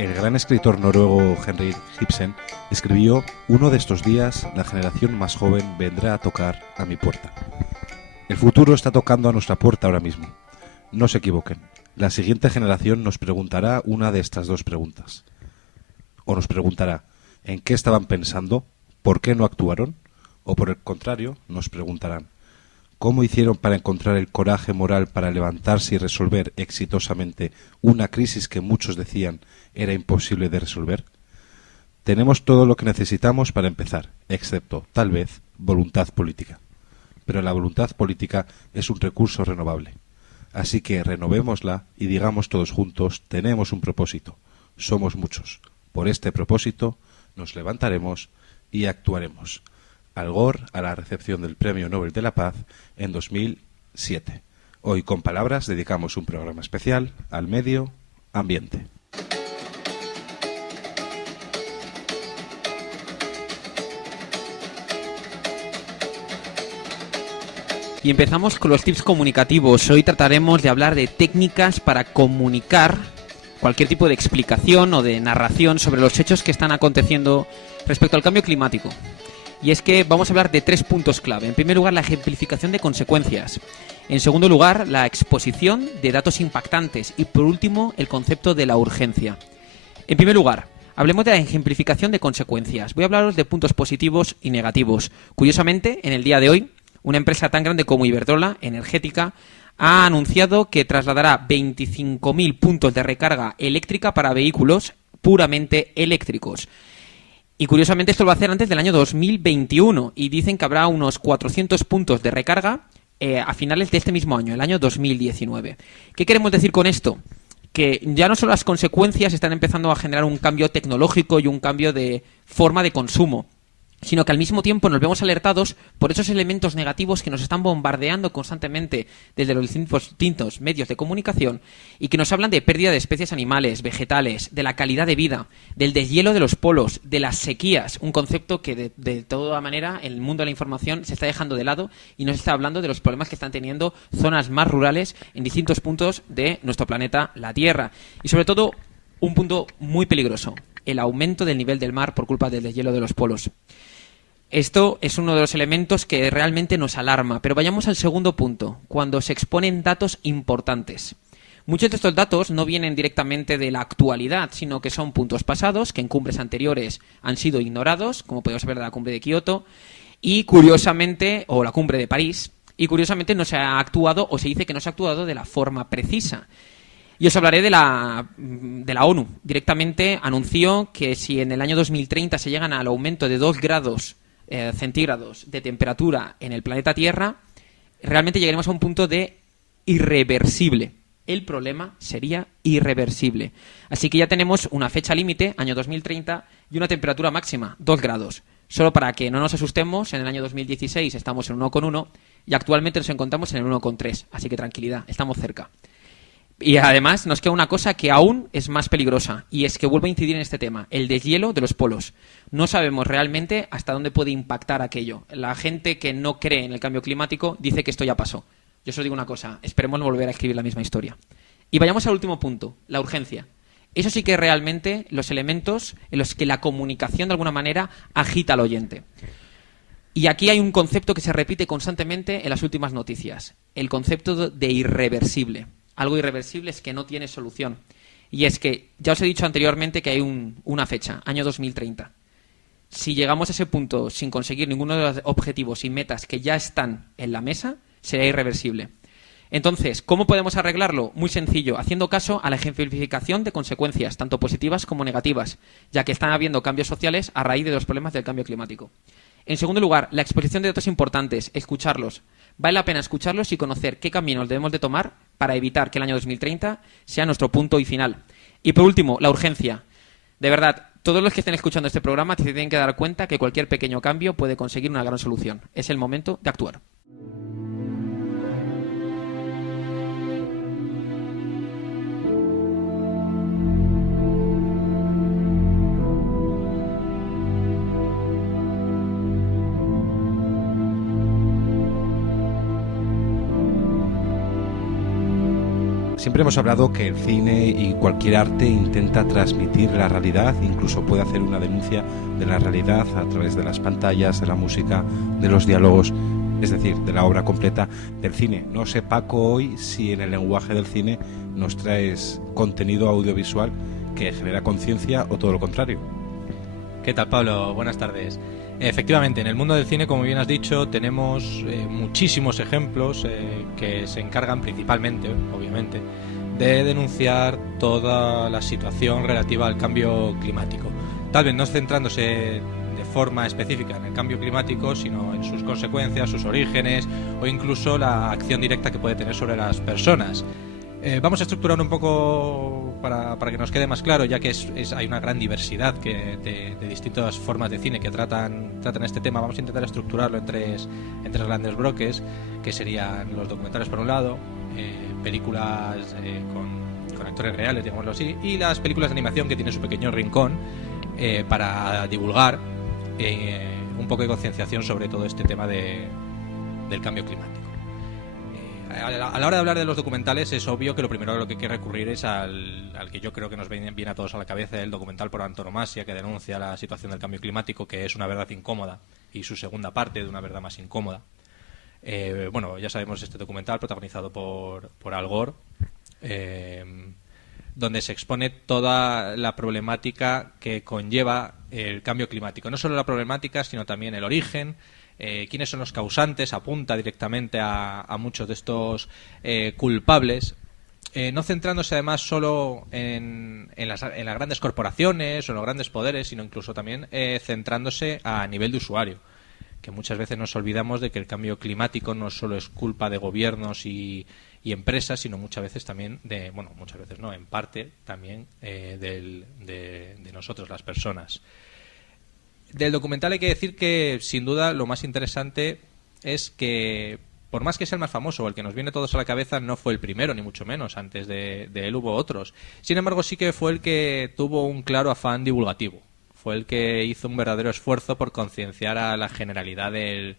El gran escritor noruego Henrik Ibsen escribió: "Uno de estos días, la generación más joven vendrá a tocar a mi puerta". El futuro está tocando a nuestra puerta ahora mismo. No se equivoquen. La siguiente generación nos preguntará una de estas dos preguntas. O nos preguntará ¿en qué estaban pensando? ¿Por qué no actuaron? O por el contrario, nos preguntarán ¿cómo hicieron para encontrar el coraje moral para levantarse y resolver exitosamente una crisis que muchos decían era imposible de resolver? Tenemos todo lo que necesitamos para empezar, excepto, tal vez, voluntad política. Pero la voluntad política es un recurso renovable. Así que renovémosla y digamos todos juntos: tenemos un propósito, somos muchos. Por este propósito nos levantaremos y actuaremos. Al Gore a la recepción del Premio Nobel de la Paz en 2007. Hoy, con palabras, dedicamos un programa especial al medio ambiente. Y empezamos con los tips comunicativos. Hoy trataremos de hablar de técnicas para comunicar cualquier tipo de explicación o de narración sobre los hechos que están aconteciendo respecto al cambio climático. Y es que vamos a hablar de 3 puntos clave. En primer lugar, la ejemplificación de consecuencias. En segundo lugar, la exposición de datos impactantes. Y por último, el concepto de la urgencia. En primer lugar, hablemos de la ejemplificación de consecuencias. Voy a hablaros de puntos positivos y negativos. Curiosamente, en el día de hoy, una empresa tan grande como Iberdrola, energética, ha anunciado que trasladará 25.000 puntos de recarga eléctrica para vehículos puramente eléctricos. Y curiosamente esto lo va a hacer antes del año 2021 y dicen que habrá unos 400 puntos de recarga a finales de este mismo año, el año 2019. ¿Qué queremos decir con esto? Que ya no solo las consecuencias están empezando a generar un cambio tecnológico y un cambio de forma de consumo, sino que al mismo tiempo nos vemos alertados por esos elementos negativos que nos están bombardeando constantemente desde los distintos medios de comunicación y que nos hablan de pérdida de especies animales, vegetales, de la calidad de vida, del deshielo de los polos, de las sequías, un concepto que de toda manera en el mundo de la información se está dejando de lado y nos está hablando de los problemas que están teniendo zonas más rurales en distintos puntos de nuestro planeta, la Tierra. Y sobre todo, un punto muy peligroso: el aumento del nivel del mar por culpa del deshielo de los polos. Esto es uno de los elementos que realmente nos alarma, pero vayamos al segundo punto, cuando se exponen datos importantes. Muchos de estos datos no vienen directamente de la actualidad, sino que son puntos pasados que en cumbres anteriores han sido ignorados, como podemos ver de la cumbre de Kioto, y curiosamente, o la cumbre de París, y curiosamente no se ha actuado, o se dice que no se ha actuado de la forma precisa. Y os hablaré de la ONU. Directamente anunció que si en el año 2030 se llegan al aumento de 2 grados centígrados de temperatura en el planeta Tierra, realmente llegaremos a un punto de irreversible. El problema sería irreversible. Así que ya tenemos una fecha límite, año 2030, y una temperatura máxima, 2 grados. Solo para que no nos asustemos, en el año 2016 estamos en 1,1 y actualmente nos encontramos en el 1,3. Así que tranquilidad, estamos cerca. Y además nos queda una cosa que aún es más peligrosa, y es que vuelvo a incidir en este tema: el deshielo de los polos. No sabemos realmente hasta dónde puede impactar aquello. La gente que no cree en el cambio climático dice que esto ya pasó. Yo solo digo una cosa: esperemos no volver a escribir la misma historia. Y vayamos al último punto, la urgencia. Eso sí que realmente los elementos en los que la comunicación de alguna manera agita al oyente. Y aquí hay un concepto que se repite constantemente en las últimas noticias: el concepto de irreversible. Algo irreversible es que no tiene solución. Y es que, ya os he dicho anteriormente que hay una fecha, año 2030. Si llegamos a ese punto sin conseguir ninguno de los objetivos y metas que ya están en la mesa, será irreversible. Entonces, ¿cómo podemos arreglarlo? Muy sencillo, haciendo caso a la ejemplificación de consecuencias, tanto positivas como negativas, ya que están habiendo cambios sociales a raíz de los problemas del cambio climático. En segundo lugar, la exposición de datos importantes, escucharlos. Vale la pena escucharlos y conocer qué caminos debemos de tomar para evitar que el año 2030 sea nuestro punto y final. Y por último, la urgencia. De verdad, todos los que estén escuchando este programa se tienen que dar cuenta que cualquier pequeño cambio puede conseguir una gran solución. Es el momento de actuar. Siempre hemos hablado que el cine y cualquier arte intenta transmitir la realidad, incluso puede hacer una denuncia de la realidad a través de las pantallas, de la música, de los diálogos, es decir, de la obra completa del cine. No sé, Paco, hoy si en el lenguaje del cine nos traes contenido audiovisual que genera conciencia o todo lo contrario. ¿Qué tal, Pablo? Buenas tardes. Efectivamente, en el mundo del cine, como bien has dicho, tenemos muchísimos ejemplos que se encargan principalmente, obviamente, de denunciar toda la situación relativa al cambio climático. Tal vez no centrándose de forma específica en el cambio climático, sino en sus consecuencias, sus orígenes o incluso la acción directa que puede tener sobre las personas. Vamos a estructurar un poco para que nos quede más claro, ya que hay una gran diversidad de distintas formas de cine que tratan este tema. Vamos a intentar estructurarlo en tres grandes bloques, que serían los documentales por un lado, películas con actores reales, digámoslo así, y las películas de animación, que tienen su pequeño rincón para divulgar un poco de concienciación sobre todo este tema del cambio climático. A la hora de hablar de los documentales, es obvio que lo primero a lo que hay que recurrir es al que yo creo que nos viene a todos a la cabeza, el documental por antonomasia, que denuncia la situación del cambio climático, que es Una verdad incómoda, y su segunda parte de Una verdad más incómoda. Bueno, ya sabemos este documental protagonizado por Al Gore, donde se expone toda la problemática que conlleva el cambio climático. No solo la problemática, sino también el origen, quiénes son los causantes, apunta directamente a muchos de estos culpables, no centrándose además solo en las grandes corporaciones o en los grandes poderes, sino incluso también centrándose a nivel de usuario, que muchas veces nos olvidamos de que el cambio climático no solo es culpa de gobiernos y empresas, sino muchas veces también muchas veces no, en parte también de nosotros, las personas. Del documental hay que decir que, sin duda, lo más interesante es que, por más que sea el más famoso o el que nos viene todos a la cabeza, no fue el primero, ni mucho menos. Antes de él hubo otros. Sin embargo, sí que fue el que tuvo un claro afán divulgativo. Fue el que hizo un verdadero esfuerzo por concienciar a la generalidad de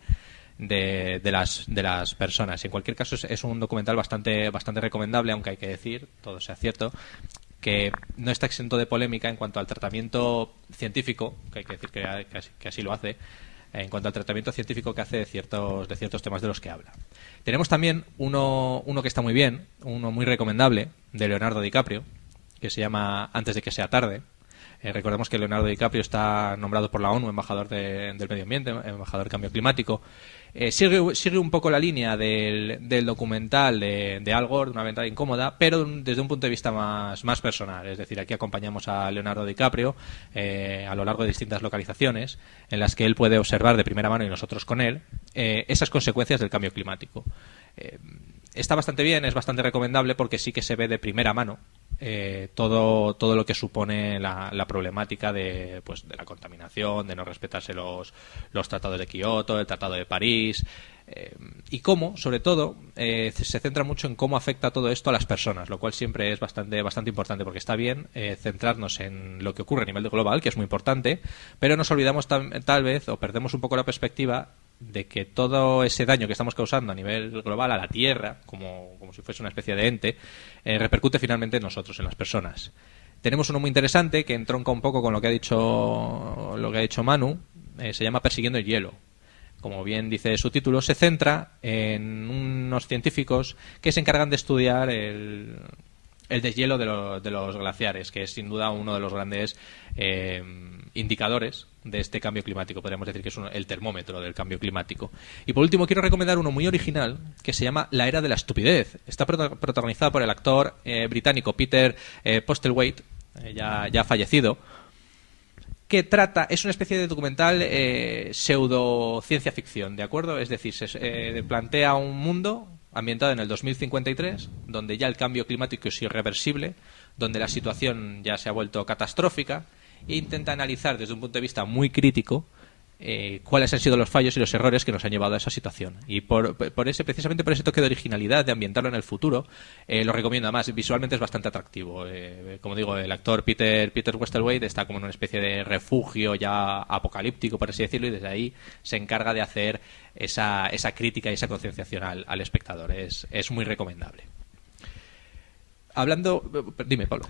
las personas. En cualquier caso, es un documental bastante recomendable, aunque hay que decir, todo sea cierto, que no está exento de polémica en cuanto al tratamiento científico, que hay que decir que así lo hace, en cuanto al tratamiento científico que hace de ciertos temas de los que habla. Tenemos también uno que está muy bien, uno muy recomendable, de Leonardo DiCaprio, que se llama Antes de que sea tarde. Recordemos que Leonardo DiCaprio está nombrado por la ONU embajador del medio ambiente, embajador del cambio climático. Sigue un poco la línea del documental de Al Gore, de Una verdad incómoda, pero desde un punto de vista más personal. Es decir, aquí acompañamos a Leonardo DiCaprio a lo largo de distintas localizaciones en las que él puede observar de primera mano, y nosotros con él, esas consecuencias del cambio climático. Está bastante bien, es bastante recomendable porque sí que se ve de primera mano todo lo que supone la problemática de la contaminación, de no respetarse los tratados de Kioto, el Tratado de París, y cómo, sobre todo, se centra mucho en cómo afecta todo esto a las personas, lo cual siempre es bastante importante, porque está bien centrarnos en lo que ocurre a nivel global, que es muy importante, pero nos olvidamos tal vez, o perdemos un poco la perspectiva de que todo ese daño que estamos causando a nivel global a la Tierra, como si fuese una especie de ente, repercute finalmente en nosotros, en las personas. Tenemos uno muy interesante que entronca un poco con lo que ha dicho Manu, se llama Persiguiendo el hielo. Como bien dice su título, se centra en unos científicos que se encargan de estudiar el deshielo de los glaciares, que es sin duda uno de los grandes indicadores de este cambio climático. Podríamos decir que es el termómetro del cambio climático. Y por último quiero recomendar uno muy original que se llama La era de la estupidez. Está protagonizado por el actor británico Peter Postlethwaite, ya fallecido, que es una especie de documental pseudo ciencia ficción, ¿de acuerdo? Es decir, se plantea un mundo ambientado en el 2053, donde ya el cambio climático es irreversible, donde la situación ya se ha vuelto catastrófica, e intenta analizar desde un punto de vista muy crítico cuáles han sido los fallos y los errores que nos han llevado a esa situación. Y precisamente por ese toque de originalidad, de ambientarlo en el futuro, lo recomiendo. Además, visualmente es bastante atractivo. Como digo, el actor Peter Postlethwaite está como en una especie de refugio ya apocalíptico, por así decirlo, y desde ahí se encarga de hacer esa crítica y esa concienciación al espectador. Es muy recomendable. Hablando... Dime, Pablo.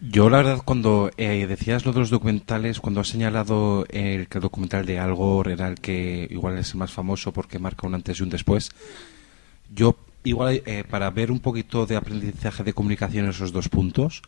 Yo, la verdad, cuando decías lo de los documentales, cuando has señalado que el documental de Al Gore era el que igual es el más famoso porque marca un antes y un después, yo igual para ver un poquito de aprendizaje de comunicación en esos dos puntos,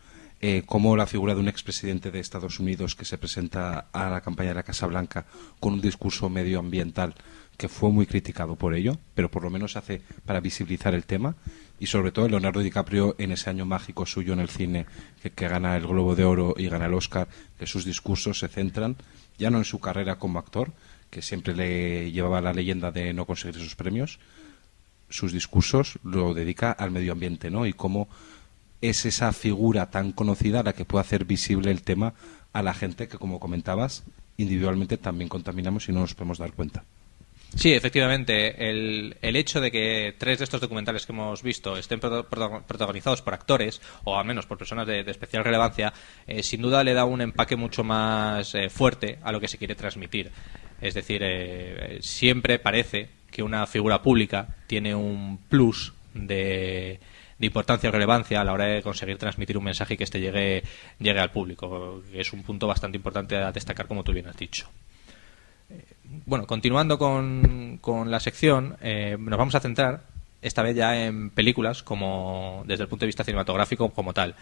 como la figura de un expresidente de Estados Unidos que se presenta a la campaña de la Casa Blanca con un discurso medioambiental que fue muy criticado por ello, pero por lo menos hace para visibilizar el tema. Y sobre todo Leonardo DiCaprio en ese año mágico suyo en el cine, que gana el Globo de Oro y gana el Oscar, que sus discursos se centran ya no en su carrera como actor, que siempre le llevaba la leyenda de no conseguir esos premios, sus discursos lo dedica al medio ambiente, ¿no? Y cómo es esa figura tan conocida la que puede hacer visible el tema a la gente que, como comentabas, individualmente también contaminamos y no nos podemos dar cuenta. Sí, efectivamente. El hecho de que 3 de estos documentales que hemos visto estén protagonizados por actores, o al menos por personas de especial relevancia, sin duda le da un empaque mucho más fuerte a lo que se quiere transmitir. Es decir, siempre parece que una figura pública tiene un plus de importancia o relevancia a la hora de conseguir transmitir un mensaje y que este llegue al público, que es un punto bastante importante a destacar, como tú bien has dicho. Bueno, continuando con la sección, nos vamos a centrar esta vez ya en películas como desde el punto de vista cinematográfico como tal.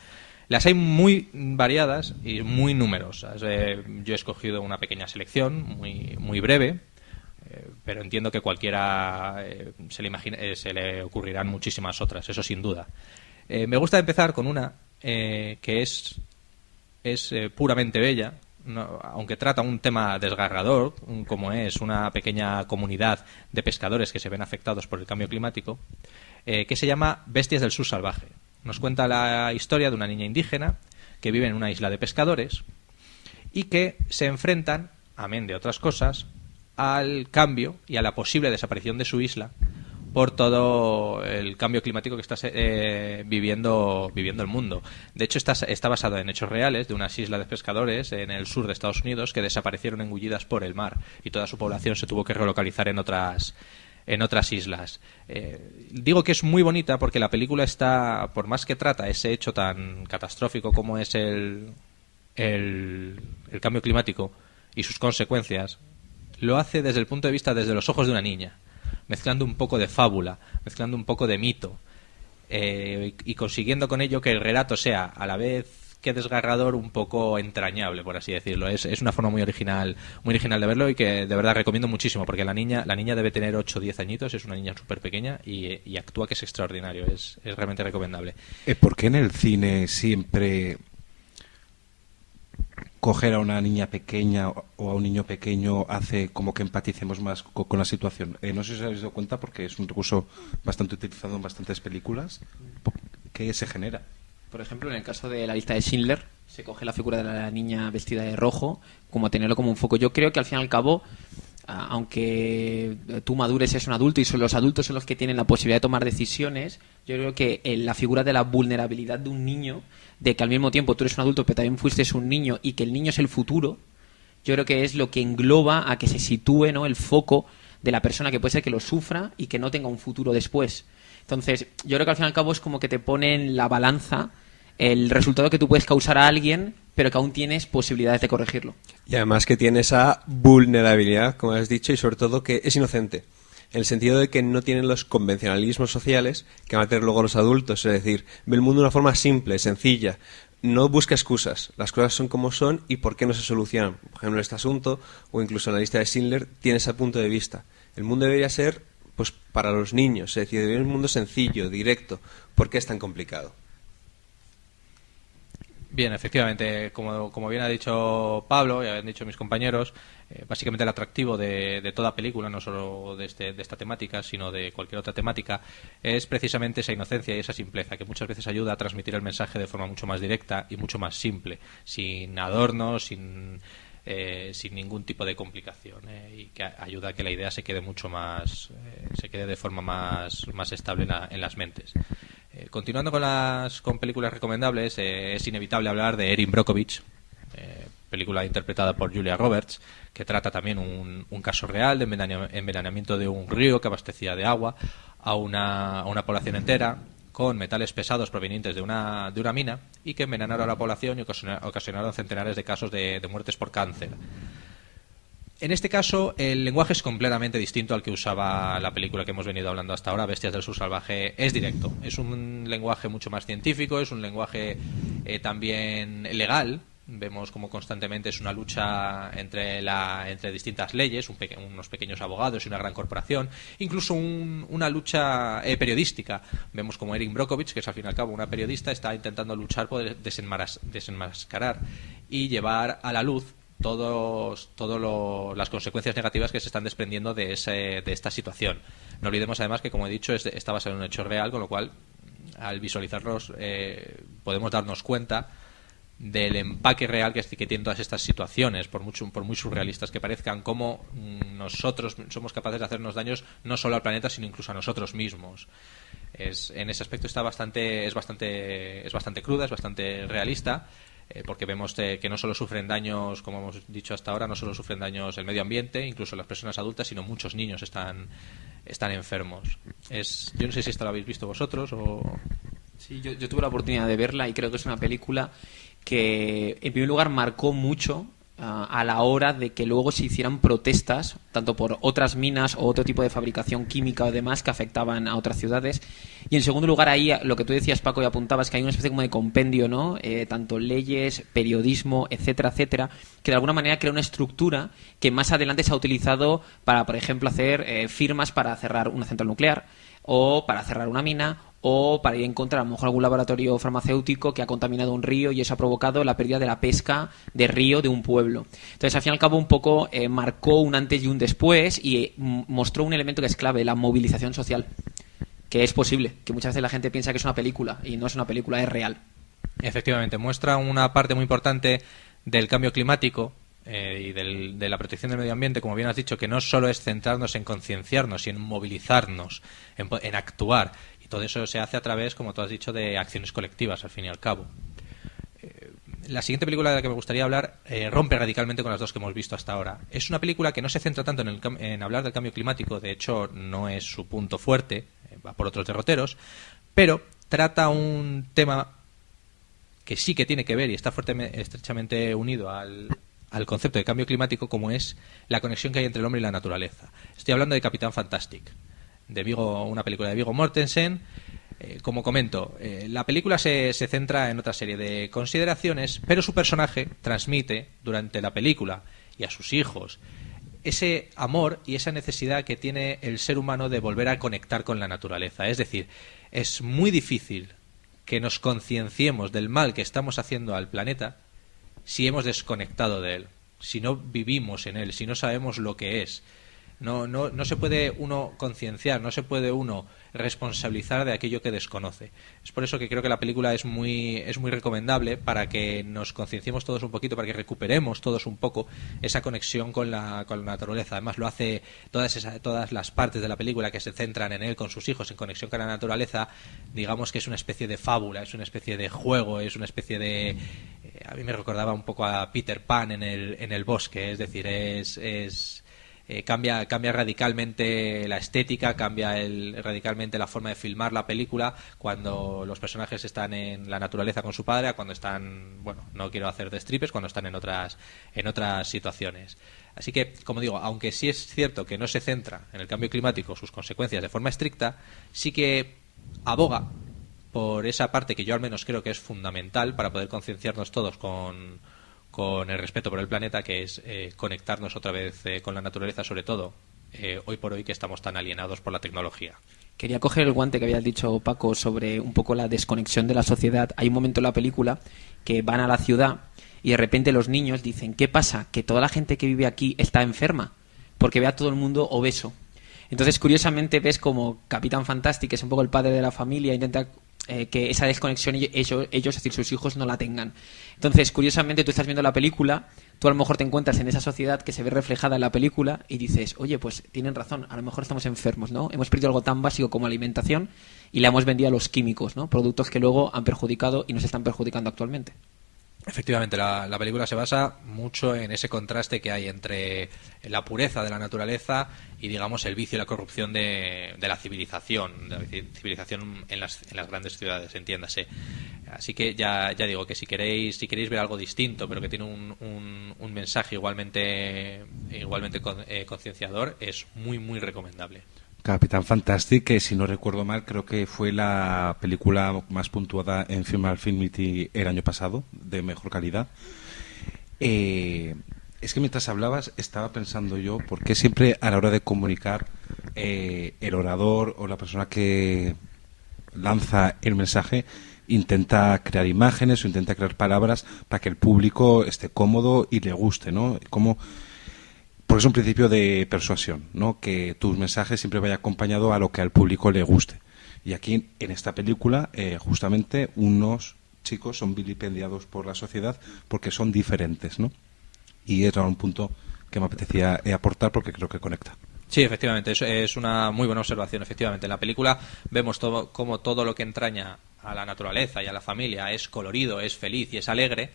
Las hay muy variadas y muy numerosas. Yo he escogido una pequeña selección muy breve, pero entiendo que cualquiera se le ocurrirán muchísimas otras, eso sin duda. Me gusta empezar con una que es puramente bella. No, aunque trata un tema desgarrador, como es una pequeña comunidad de pescadores que se ven afectados por el cambio climático, que se llama Bestias del Sur Salvaje. Nos cuenta la historia de una niña indígena que vive en una isla de pescadores y que se enfrentan, amén de otras cosas, al cambio y a la posible desaparición de su isla por todo el cambio climático que está viviendo el mundo. De hecho, está basado en hechos reales de unas islas de pescadores en el sur de Estados Unidos que desaparecieron engullidas por el mar y toda su población se tuvo que relocalizar en otras islas. Digo que es muy bonita porque la película está, por más que trata ese hecho tan catastrófico como es el cambio climático y sus consecuencias, lo hace desde el punto de vista, desde los ojos de una niña, mezclando un poco de fábula, mezclando un poco de mito, y consiguiendo con ello que el relato sea a la vez que desgarrador, un poco entrañable, por así decirlo. Es una forma muy original de verlo y que de verdad recomiendo muchísimo, porque la niña debe tener 8 o 10 añitos, es una niña súper pequeña y actúa que es extraordinario, es realmente recomendable. ¿Por qué en el cine siempre coger a una niña pequeña o a un niño pequeño hace como que empaticemos más con la situación? No sé si os habéis dado cuenta, porque es un recurso bastante utilizado en bastantes películas. ¿Qué se genera? Por ejemplo, en el caso de La lista de Schindler, se coge la figura de la niña vestida de rojo, como tenerlo como un foco. Yo creo que al fin y al cabo, aunque tú madures, es un adulto y son los adultos son los que tienen la posibilidad de tomar decisiones, yo creo que la figura de la vulnerabilidad de un niño, de que al mismo tiempo tú eres un adulto pero también fuiste un niño y que el niño es el futuro, yo creo que es lo que engloba a que se sitúe, ¿no?, el foco de la persona que puede ser que lo sufra y que no tenga un futuro después. Entonces, yo creo que al fin y al cabo es como que te pone en la balanza el resultado que tú puedes causar a alguien, pero que aún tienes posibilidades de corregirlo. Y además que tiene esa vulnerabilidad, como has dicho, y sobre todo que es inocente, en el sentido de que no tienen los convencionalismos sociales que van a tener luego los adultos. Es decir, ve el mundo de una forma simple, sencilla. No busca excusas. Las cosas son como son y por qué no se solucionan. Por ejemplo, este asunto, o incluso en La lista de Schindler, tiene ese punto de vista. El mundo debería ser, pues, para los niños. Es decir, debería ser un mundo sencillo, directo. ¿Por qué es tan complicado? Bien, efectivamente, como bien ha dicho Pablo y han dicho mis compañeros, básicamente el atractivo de toda película, no solo de esta temática, sino de cualquier otra temática, es precisamente esa inocencia y esa simpleza, que muchas veces ayuda a transmitir el mensaje de forma mucho más directa y mucho más simple, sin adornos, sin ningún tipo de complicación, y que ayuda a que la idea se quede mucho más, se quede de forma más estable en las mentes. Continuando con películas recomendables, es inevitable hablar de Erin Brockovich, película interpretada por Julia Roberts, que trata también un caso real de envenenamiento de un río que abastecía de agua a una población entera, con metales pesados provenientes de una mina y que envenenaron a la población y ocasionaron centenares de casos de muertes por cáncer. En este caso, el lenguaje es completamente distinto al que usaba la película que hemos venido hablando hasta ahora, Bestias del Sur Salvaje. Es directo, es un lenguaje mucho más científico, es un lenguaje también legal. Vemos como constantemente es una lucha entre distintas leyes, unos pequeños abogados y una gran corporación, incluso una lucha periodística. Vemos como Erin Brockovich, que es al fin y al cabo una periodista, está intentando luchar por desenmascarar y llevar a la luz todas las consecuencias negativas que se están desprendiendo de esta situación. No olvidemos además que, como he dicho, está basado en un hecho real, con lo cual al visualizarlos podemos darnos cuenta del empaque real que tienen todas estas situaciones, por muy surrealistas que parezcan, cómo nosotros somos capaces de hacernos daños no solo al planeta, sino incluso a nosotros mismos. En ese aspecto es bastante cruda, es bastante realista, porque vemos que no solo sufren daños, como hemos dicho hasta ahora, no solo sufren daños el medio ambiente, incluso las personas adultas, sino muchos niños están enfermos. Yo no sé si esto lo habéis visto vosotros o... Sí, yo tuve la oportunidad de verla y creo que es una película que, en primer lugar, marcó mucho a la hora de que luego se hicieran protestas, tanto por otras minas o otro tipo de fabricación química o demás que afectaban a otras ciudades. Y en segundo lugar, ahí lo que tú decías, Paco, y apuntabas, que hay una especie como de compendio, ¿no? Tanto leyes, periodismo, etcétera, etcétera, que de alguna manera crea una estructura que más adelante se ha utilizado para, por ejemplo, hacer firmas para cerrar una central nuclear o para cerrar una mina, o para ir en contra a lo mejor algún laboratorio farmacéutico que ha contaminado un río y eso ha provocado la pérdida de la pesca de río de un pueblo. Entonces, al fin y al cabo, un poco marcó un antes y un después y mostró un elemento que es clave, la movilización social, que es posible, que muchas veces la gente piensa que es una película y no es una película, es real. Efectivamente, muestra una parte muy importante del cambio climático y de la protección del medio ambiente, como bien has dicho, que no solo es centrarnos en concienciarnos y en movilizarnos, en actuar. Todo eso se hace a través, como tú has dicho, de acciones colectivas, al fin y al cabo. La siguiente película de la que me gustaría hablar rompe radicalmente con las dos que hemos visto hasta ahora. Es una película que no se centra tanto en hablar del cambio climático, de hecho no es su punto fuerte, va por otros derroteros, pero trata un tema que sí que tiene que ver y está estrechamente unido al concepto de cambio climático, como es la conexión que hay entre el hombre y la naturaleza. Estoy hablando de Capitán Fantastic, de Viggo, una película de Viggo Mortensen. Como comento, la película se centra en otra serie de consideraciones, pero su personaje transmite durante la película y a sus hijos ese amor y esa necesidad que tiene el ser humano de volver a conectar con la naturaleza. Es decir, es muy difícil que nos concienciemos del mal que estamos haciendo al planeta si hemos desconectado de él, si no vivimos en él, si no sabemos lo que es. No se puede uno concienciar, no se puede uno responsabilizar de aquello que desconoce. Es por eso que creo que la película es muy recomendable, para que nos concienciemos todos un poquito, para que recuperemos todos un poco esa conexión con la naturaleza. Además lo hace todas las partes de la película que se centran en él con sus hijos en conexión con la naturaleza. Digamos que es una especie de fábula, es una especie de juego, es una especie de... a mí me recordaba un poco a Peter Pan en el bosque, es decir, cambia radicalmente la estética, cambia radicalmente la forma de filmar la película cuando los personajes están en la naturaleza con su padre, a cuando están, bueno, no quiero hacer destripes, cuando están en otras situaciones. Así que, como digo, aunque sí es cierto que no se centra en el cambio climático, sus consecuencias de forma estricta, sí que aboga por esa parte que yo al menos creo que es fundamental para poder concienciarnos todos con el respeto por el planeta, que es conectarnos otra vez con la naturaleza, sobre todo hoy por hoy que estamos tan alienados por la tecnología. Quería coger el guante que habías dicho, Paco, sobre un poco la desconexión de la sociedad. Hay un momento en la película que van a la ciudad y de repente los niños dicen: ¿qué pasa? Que toda la gente que vive aquí está enferma, porque ve a todo el mundo obeso. Entonces, curiosamente, ves como Capitán Fantastic, que es un poco el padre de la familia, intenta que esa desconexión ellos, es decir, sus hijos, no la tengan. Entonces, curiosamente, tú estás viendo la película, tú a lo mejor te encuentras en esa sociedad que se ve reflejada en la película y dices: oye, pues tienen razón, a lo mejor estamos enfermos, ¿no? Hemos perdido algo tan básico como alimentación y la hemos vendido a los químicos, ¿no? Productos que luego han perjudicado y nos están perjudicando actualmente. Efectivamente, la película se basa mucho en ese contraste que hay entre la pureza de la naturaleza y, digamos, el vicio y la corrupción de la civilización en las grandes ciudades, entiéndase. Así que ya digo que si queréis ver algo distinto, pero que tiene un mensaje igualmente concienciador, es muy, muy recomendable. Capitán Fantastic, que si no recuerdo mal, creo que fue la película más puntuada en Film Affinity el año pasado, de mejor calidad. Es que mientras hablabas estaba pensando yo, ¿por qué siempre a la hora de comunicar el orador o la persona que lanza el mensaje intenta crear imágenes o intenta crear palabras para que el público esté cómodo y le guste, ¿no? Porque es un principio de persuasión, ¿no? Que tus mensajes siempre vaya acompañado a lo que al público le guste. Y aquí, en esta película, justamente unos chicos son vilipendiados por la sociedad porque son diferentes, ¿no? Y era un punto que me apetecía aportar porque creo que conecta. Sí, efectivamente, es una muy buena observación. Efectivamente, en la película vemos cómo todo lo que entraña a la naturaleza y a la familia es colorido, es feliz y es alegre,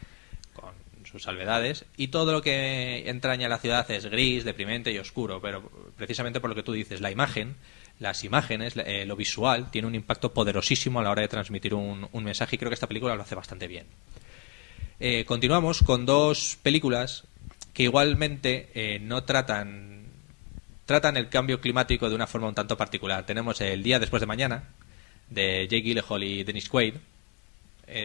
con sus salvedades, y todo lo que entraña a la ciudad es gris, deprimente y oscuro. Pero precisamente por lo que tú dices, las imágenes, lo visual, tiene un impacto poderosísimo a la hora de transmitir un mensaje, y creo que esta película lo hace bastante bien. Continuamos con dos películas que igualmente no tratan el cambio climático de una forma un tanto particular. Tenemos El día después de mañana, de Jake Gyllenhaal y Dennis Quaid.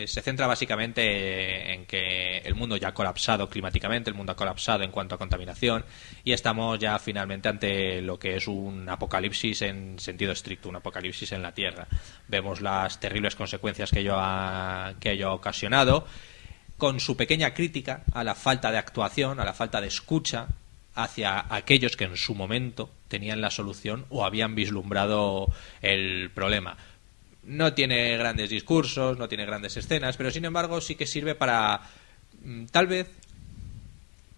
Se centra básicamente en que el mundo ya ha colapsado climáticamente, el mundo ha colapsado en cuanto a contaminación, y estamos ya finalmente ante lo que es un apocalipsis en sentido estricto, un apocalipsis en la Tierra. Vemos las terribles consecuencias que ello ha ocasionado, con su pequeña crítica a la falta de actuación, a la falta de escucha hacia aquellos que en su momento tenían la solución o habían vislumbrado el problema. No tiene grandes discursos, no tiene grandes escenas, pero sin embargo sí que sirve para tal vez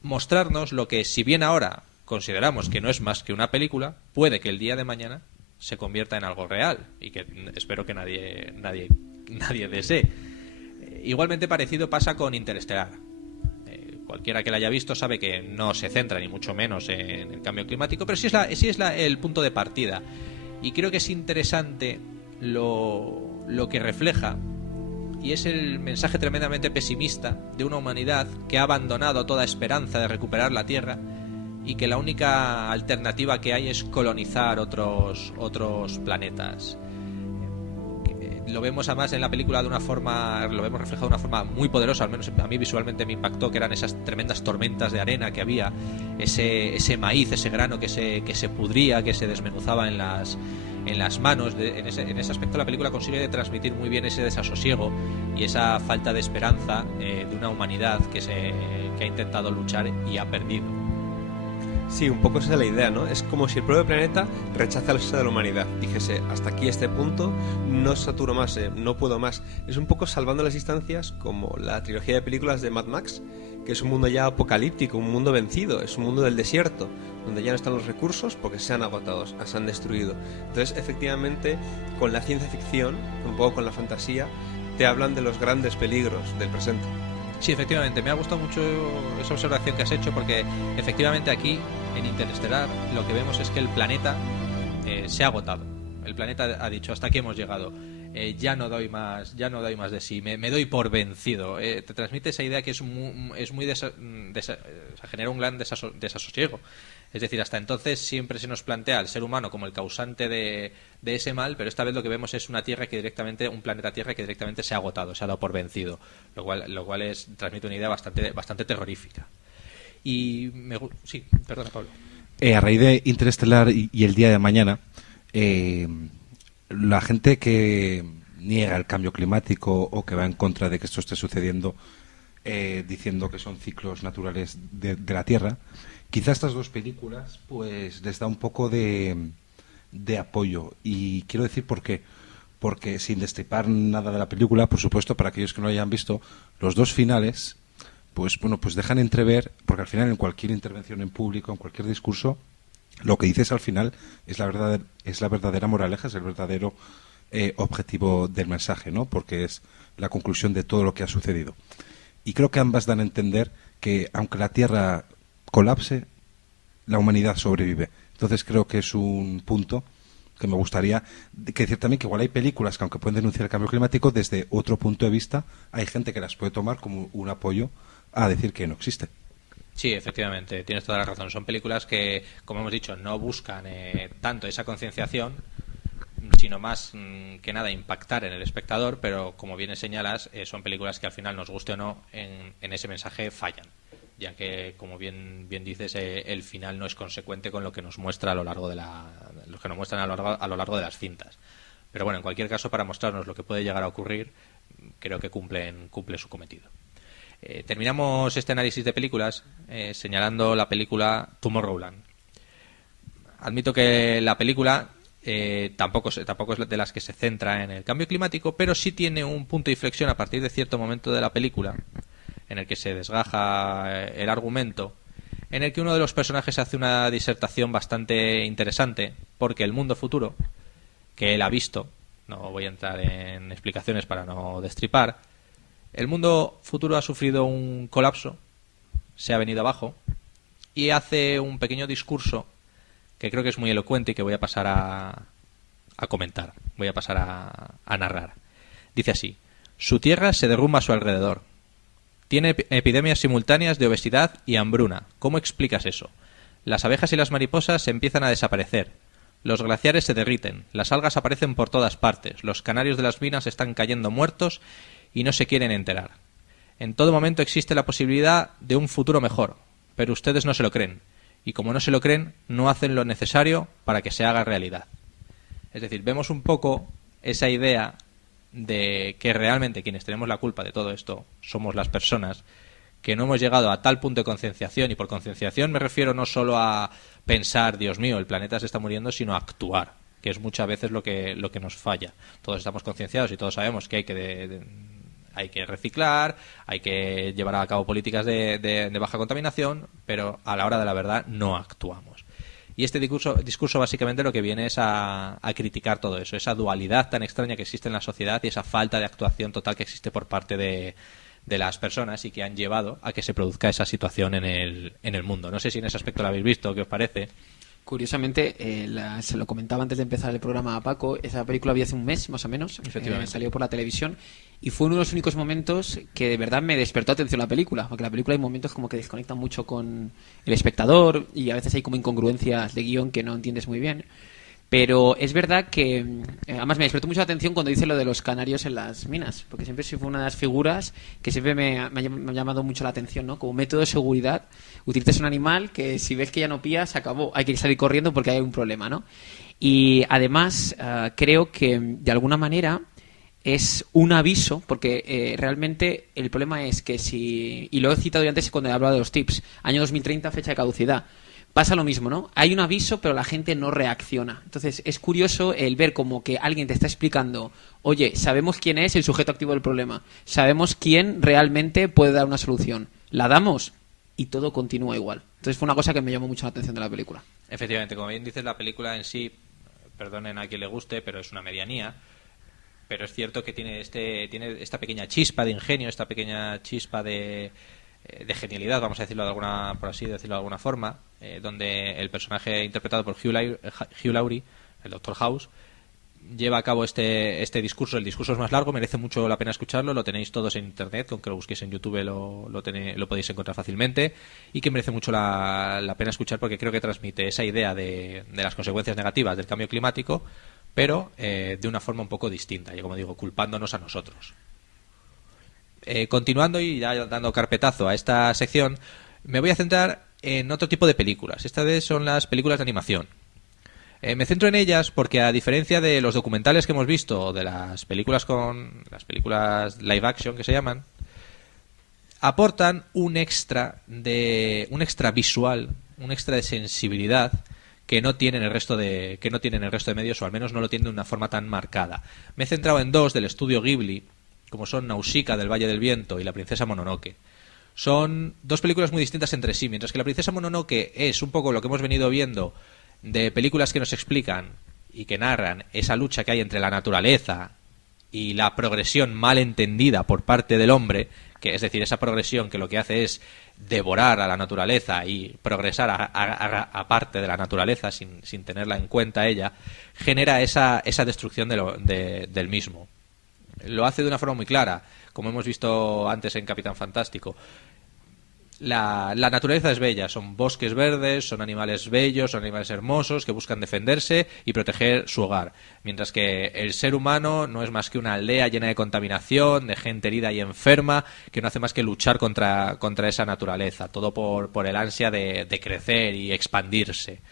mostrarnos lo que, si bien ahora consideramos que no es más que una película, puede que el día de mañana se convierta en algo real, y que espero que nadie desee. Igualmente parecido pasa con Interestelar. Cualquiera que la haya visto sabe que no se centra ni mucho menos en el cambio climático, pero sí es el punto de partida. Y creo que es interesante lo que refleja, y es el mensaje tremendamente pesimista de una humanidad que ha abandonado toda esperanza de recuperar la Tierra, y que la única alternativa que hay es colonizar otros planetas. Lo vemos además en la película lo vemos reflejado de una forma muy poderosa, al menos a mí visualmente me impactó, que eran esas tremendas tormentas de arena que había, ese maíz, ese grano que se pudría, que se desmenuzaba en las manos. En ese aspecto la película consigue transmitir muy bien ese desasosiego y esa falta de esperanza de una humanidad que ha intentado luchar y ha perdido. Sí, un poco esa es la idea, ¿no? Es como si el propio planeta rechaza el resto de la humanidad. Dijese, hasta aquí este punto, no saturo más, no puedo más. Es un poco salvando las distancias como la trilogía de películas de Mad Max, que es un mundo ya apocalíptico, un mundo vencido, es un mundo del desierto, donde ya no están los recursos porque se han agotado, se han destruido. Entonces, efectivamente, con la ciencia ficción, un poco con la fantasía, te hablan de los grandes peligros del presente. Sí, efectivamente, me ha gustado mucho esa observación que has hecho, porque efectivamente aquí, en Interestelar, lo que vemos es que el planeta se ha agotado. El planeta ha dicho, hasta aquí hemos llegado, ya no doy más de sí, me doy por vencido. Te transmite esa idea que genera un gran desasosiego. Es decir, hasta entonces siempre se nos plantea al ser humano como el causante de ese mal, pero esta vez lo que vemos es un planeta Tierra que directamente se ha agotado, se ha dado por vencido, lo cual transmite una idea bastante terrorífica. Sí, perdona, Pablo. A raíz de Interestelar y el día de mañana, la gente que niega el cambio climático o que va en contra de que esto esté sucediendo, diciendo que son ciclos naturales de la Tierra, quizás estas dos películas pues les da un poco de apoyo. Y quiero decir por qué. Porque sin destripar nada de la película, por supuesto, para aquellos que no lo hayan visto, los dos finales pues dejan entrever, porque al final en cualquier intervención en público, en cualquier discurso, lo que dices al final es la verdadera moraleja, es el verdadero objetivo del mensaje, ¿no? Porque es la conclusión de todo lo que ha sucedido. Y creo que ambas dan a entender que aunque la Tierra colapse, la humanidad sobrevive. Entonces creo que es un punto que me gustaría que decir también que igual hay películas que aunque pueden denunciar el cambio climático, desde otro punto de vista hay gente que las puede tomar como un apoyo a decir que no existe. Sí, efectivamente, tienes toda la razón. Son películas que, como hemos dicho, no buscan tanto esa concienciación, sino más que nada impactar en el espectador, pero como bien señalas, son películas que al final, nos guste o no, en ese mensaje fallan, ya que, como bien dices, el final no es consecuente con lo que nos muestra a lo largo de lo que nos muestran a lo largo de las cintas. Pero bueno, en cualquier caso, para mostrarnos lo que puede llegar a ocurrir, creo que cumple su cometido. Terminamos este análisis de películas señalando la película Tomorrowland. Admito que la película tampoco es de las que se centra en el cambio climático, pero sí tiene un punto de inflexión a partir de cierto momento de la película en el que se desgaja el argumento, en el que uno de los personajes hace una disertación bastante interesante, porque el mundo futuro que él ha visto, no voy a entrar en explicaciones para no destripar, el mundo futuro ha sufrido un colapso, se ha venido abajo, y hace un pequeño discurso que creo que es muy elocuente y que voy a pasar a comentar, voy a pasar a narrar. Dice así: su tierra se derrumba a su alrededor. Tiene epidemias simultáneas de obesidad y hambruna. ¿Cómo explicas eso? Las abejas y las mariposas empiezan a desaparecer. Los glaciares se derriten. Las algas aparecen por todas partes. Los canarios de las minas están cayendo muertos y no se quieren enterar. En todo momento existe la posibilidad de un futuro mejor, pero ustedes no se lo creen. Y como no se lo creen, no hacen lo necesario para que se haga realidad. Es decir, vemos un poco esa idea de que realmente quienes tenemos la culpa de todo esto somos las personas, que no hemos llegado a tal punto de concienciación, y por concienciación me refiero no solo a pensar, Dios mío, el planeta se está muriendo, sino a actuar, que es muchas veces lo que nos falla. Todos estamos concienciados y todos sabemos que hay que reciclar, hay que llevar a cabo políticas de baja contaminación, pero a la hora de la verdad no actuamos. Y este discurso básicamente lo que viene es a criticar todo eso, esa dualidad tan extraña que existe en la sociedad y esa falta de actuación total que existe por parte de las personas y que han llevado a que se produzca esa situación en el mundo. No sé si en ese aspecto lo habéis visto, ¿qué os parece? Curiosamente, se lo comentaba antes de empezar el programa a Paco, esa película había hace un mes más o menos, salió por la televisión y fue uno de los únicos momentos que de verdad me despertó atención la película, porque la película hay momentos como que desconectan mucho con el espectador y a veces hay como incongruencias de guión que no entiendes muy bien. Pero es verdad que, además me despertó mucho la atención cuando dice lo de los canarios en las minas, porque siempre fue una de las figuras que siempre me ha llamado mucho la atención, ¿no? Como método de seguridad, utilizas un animal que si ves que ya no pilla, se acabó, hay que salir corriendo porque hay un problema, ¿no? Y además creo que de alguna manera es un aviso, porque realmente el problema es que y lo he citado yo antes cuando he hablado de los tips, año 2030, fecha de caducidad. Pasa lo mismo, ¿no? Hay un aviso, pero la gente no reacciona. Entonces, es curioso el ver como que alguien te está explicando, oye, sabemos quién es el sujeto activo del problema, sabemos quién realmente puede dar una solución. La damos y todo continúa igual. Entonces, fue una cosa que me llamó mucho la atención de la película. Efectivamente, como bien dices, la película en sí, perdonen a quien le guste, pero es una medianía. Pero es cierto que tiene esta pequeña chispa de ingenio, esta pequeña chispa de genialidad, vamos a decirlo por así decirlo de alguna forma, donde el personaje interpretado por Hugh Laurie, el Dr. House, lleva a cabo este discurso. El discurso es más largo, merece mucho la pena escucharlo, lo tenéis todos en internet, con que lo busquéis en YouTube lo podéis encontrar fácilmente, y que merece mucho la pena escuchar porque creo que transmite esa idea de las consecuencias negativas del cambio climático, pero de una forma un poco distinta, y como digo, culpándonos a nosotros. Continuando y ya dando carpetazo a esta sección, me voy a centrar en otro tipo de películas. Esta vez son las películas de animación. Me centro en ellas porque, a diferencia de los documentales que hemos visto o de las películas live action que se llaman, aportan un extra visual, un extra de sensibilidad que no tienen el resto de medios, o al menos no lo tienen de una forma tan marcada. Me he centrado en dos del estudio Ghibli, como son Nausicaa del Valle del Viento y La princesa Mononoke. Son dos películas muy distintas entre sí, mientras que La princesa Mononoke es un poco lo que hemos venido viendo de películas que nos explican y que narran esa lucha que hay entre la naturaleza y la progresión mal entendida por parte del hombre, que es decir, esa progresión que lo que hace es devorar a la naturaleza y progresar a parte de la naturaleza sin tenerla en cuenta ella, genera esa destrucción del mismo. Lo hace de una forma muy clara, como hemos visto antes en Capitán Fantástico. La naturaleza es bella, son bosques verdes, son animales bellos, son animales hermosos que buscan defenderse y proteger su hogar. Mientras que el ser humano no es más que una aldea llena de contaminación, de gente herida y enferma, que no hace más que luchar contra esa naturaleza, todo por el ansia de crecer y expandirse.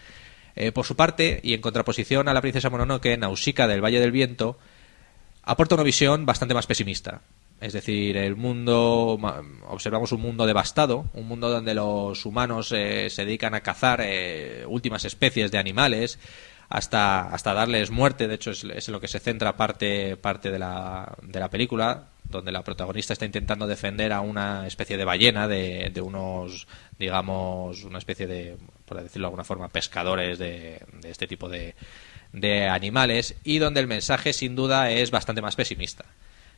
Por su parte, y en contraposición a la princesa Mononoke, Nausicaa del Valle del Viento aporta una visión bastante más pesimista. Es decir, observamos un mundo devastado, un mundo donde los humanos se dedican a cazar últimas especies de animales hasta darles muerte. De hecho, es en lo que se centra parte de la película, donde la protagonista está intentando defender a una especie de ballena de unos, digamos, una especie de, por decirlo de alguna forma, pescadores de este tipo de animales, y donde el mensaje sin duda es bastante más pesimista.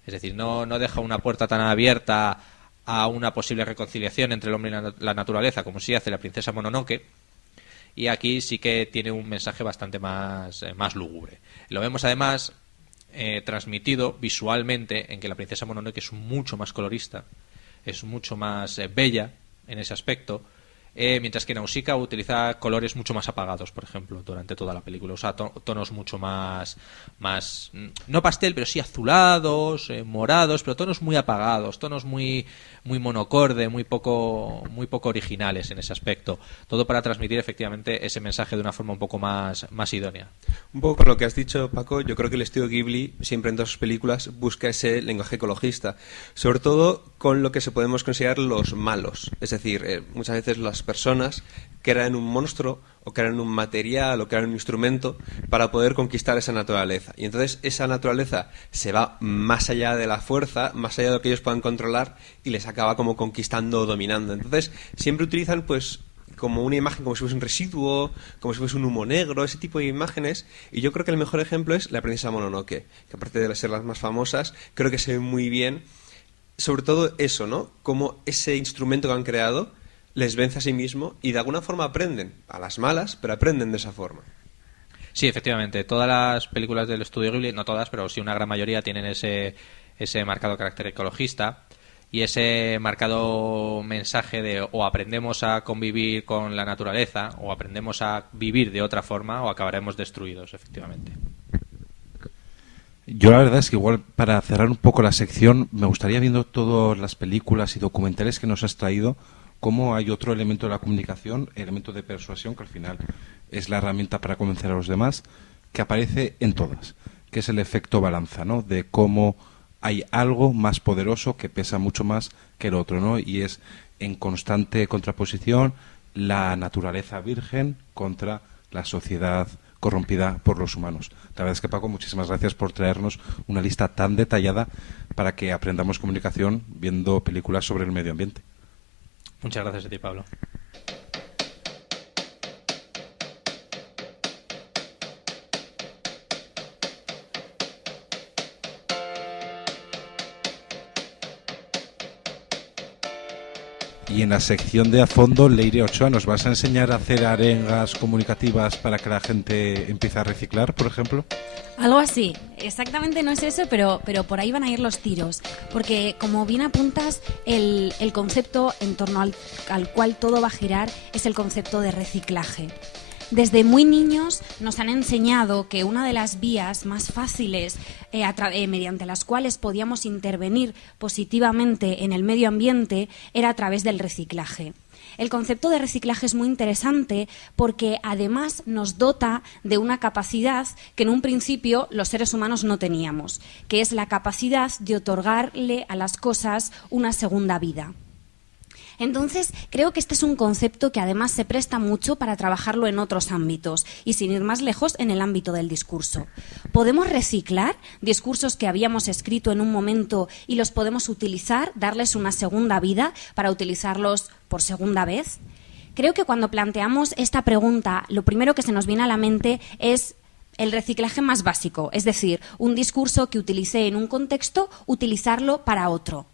Es decir, no deja una puerta tan abierta a una posible reconciliación entre el hombre y la naturaleza como sí hace la princesa Mononoke, y aquí sí que tiene un mensaje bastante más lúgubre. Lo vemos además transmitido visualmente en que la princesa Mononoke es mucho más colorista, es mucho más bella en ese aspecto, mientras que Nausicaa utiliza colores mucho más apagados, por ejemplo, durante toda la película. Usa tonos mucho más no pastel, pero sí azulados, morados, pero tonos muy apagados, tonos muy monocorde, muy poco originales en ese aspecto. Todo para transmitir efectivamente ese mensaje de una forma un poco más idónea. Un poco por lo que has dicho, Paco, yo creo que el estudio Ghibli siempre en todas sus películas busca ese lenguaje ecologista, sobre todo con lo que se podemos considerar los malos. Es decir, muchas veces las personas crean un monstruo o crean un material o crean un instrumento para poder conquistar esa naturaleza. Y entonces esa naturaleza se va más allá de la fuerza, más allá de lo que ellos puedan controlar, y les acaba como conquistando o dominando. Entonces siempre utilizan pues como una imagen como si fuese un residuo, como si fuese un humo negro, ese tipo de imágenes. Y yo creo que el mejor ejemplo es la princesa Mononoke, que aparte de ser las más famosas, creo que se ve muy bien, sobre todo eso, ¿no? Como ese instrumento que han creado les vence a sí mismo y de alguna forma aprenden, a las malas, pero aprenden de esa forma. Sí, efectivamente, todas las películas del estudio Ghibli, no todas, pero sí una gran mayoría tienen ese marcado carácter ecologista y ese marcado mensaje de o aprendemos a convivir con la naturaleza o aprendemos a vivir de otra forma o acabaremos destruidos, efectivamente. Yo la verdad es que igual para cerrar un poco la sección me gustaría, viendo todas las películas y documentales que nos has traído, cómo hay otro elemento de la comunicación, elemento de persuasión, que al final es la herramienta para convencer a los demás, que aparece en todas, que es el efecto balanza, ¿no? De cómo hay algo más poderoso que pesa mucho más que el otro, ¿no? Y es en constante contraposición la naturaleza virgen contra la sociedad corrompida por los humanos. La verdad es que, Paco, muchísimas gracias por traernos una lista tan detallada para que aprendamos comunicación viendo películas sobre el medio ambiente. Muchas gracias a ti, Pablo. Y en la sección de a fondo, Leire Ochoa, ¿nos vas a enseñar a hacer arengas comunicativas para que la gente empiece a reciclar, por ejemplo? Algo así. Exactamente no es eso, pero por ahí van a ir los tiros. Porque, como bien apuntas, el concepto en torno al cual todo va a girar es el concepto de reciclaje. Desde muy niños nos han enseñado que una de las vías más fáciles mediante las cuales podíamos intervenir positivamente en el medio ambiente era a través del reciclaje. El concepto de reciclaje es muy interesante porque además nos dota de una capacidad que en un principio los seres humanos no teníamos, que es la capacidad de otorgarle a las cosas una segunda vida. Entonces, creo que este es un concepto que además se presta mucho para trabajarlo en otros ámbitos y, sin ir más lejos, en el ámbito del discurso. ¿Podemos reciclar discursos que habíamos escrito en un momento y los podemos utilizar, darles una segunda vida para utilizarlos por segunda vez? Creo que cuando planteamos esta pregunta, lo primero que se nos viene a la mente es el reciclaje más básico, es decir, un discurso que utilicé en un contexto, utilizarlo para otro.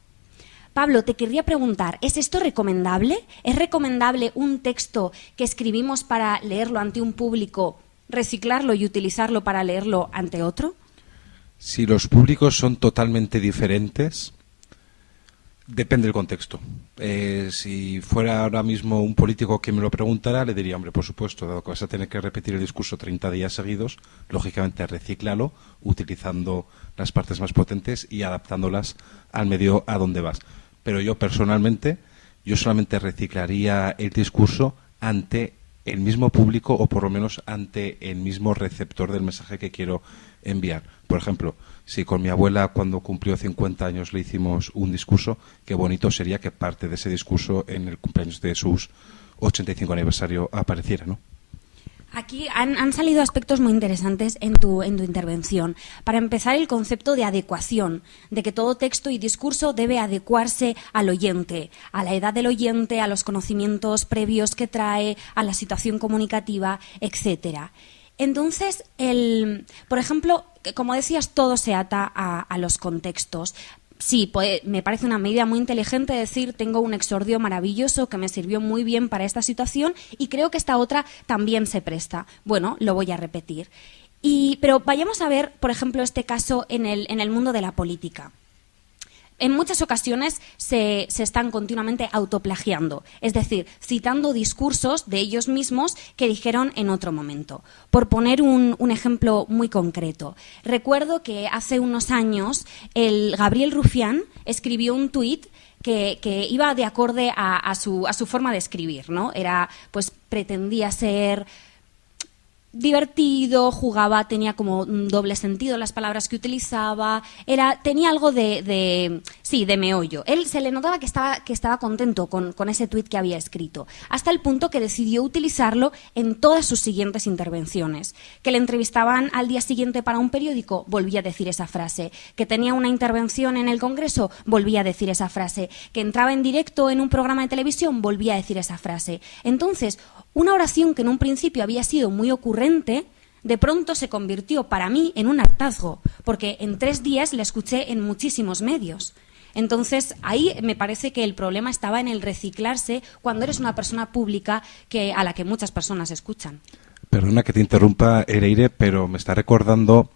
Pablo, te querría preguntar, ¿es esto recomendable? ¿Es recomendable un texto que escribimos para leerlo ante un público, reciclarlo y utilizarlo para leerlo ante otro? Si los públicos son totalmente diferentes, depende del contexto. Si fuera ahora mismo un político que me lo preguntara, le diría, hombre, por supuesto, dado que vas a tener que repetir el discurso 30 días seguidos, lógicamente recíclalo, utilizando las partes más potentes y adaptándolas al medio a donde vas. Pero yo personalmente, yo solamente reciclaría el discurso ante el mismo público o por lo menos ante el mismo receptor del mensaje que quiero enviar. Por ejemplo, si con mi abuela cuando cumplió 50 años le hicimos un discurso, qué bonito sería que parte de ese discurso en el cumpleaños de sus 85 aniversario apareciera, ¿no? Aquí han salido aspectos muy interesantes en tu intervención. Para empezar, el concepto de adecuación, de que todo texto y discurso debe adecuarse al oyente, a la edad del oyente, a los conocimientos previos que trae, a la situación comunicativa, etcétera. Entonces, por ejemplo, como decías, todo se ata a los contextos. Sí, me parece una medida muy inteligente decir, tengo un exordio maravilloso que me sirvió muy bien para esta situación y creo que esta otra también se presta. Bueno, lo voy a repetir. Pero vayamos a ver, por ejemplo, este caso en el mundo de la política. En muchas ocasiones se están continuamente autoplagiando, es decir, citando discursos de ellos mismos que dijeron en otro momento. Por poner un ejemplo muy concreto, recuerdo que hace unos años el Gabriel Rufián escribió un tuit que iba de acorde a su forma de escribir, ¿no? Pues pretendía ser divertido, jugaba, tenía como un doble sentido las palabras que utilizaba, tenía algo de meollo. Él se le notaba que estaba contento con ese tuit que había escrito, hasta el punto que decidió utilizarlo en todas sus siguientes intervenciones. Que le entrevistaban al día siguiente para un periódico, volvía a decir esa frase. Que tenía una intervención en el Congreso, volvía a decir esa frase. Que entraba en directo en un programa de televisión, volvía a decir esa frase. Entonces, una oración que en un principio había sido muy ocurrente, de pronto se convirtió para mí en un hartazgo, porque en 3 días la escuché en muchísimos medios. Entonces, ahí me parece que el problema estaba en el reciclarse cuando eres una persona pública a la que muchas personas escuchan. Perdona que te interrumpa, Ereire, pero me está recordando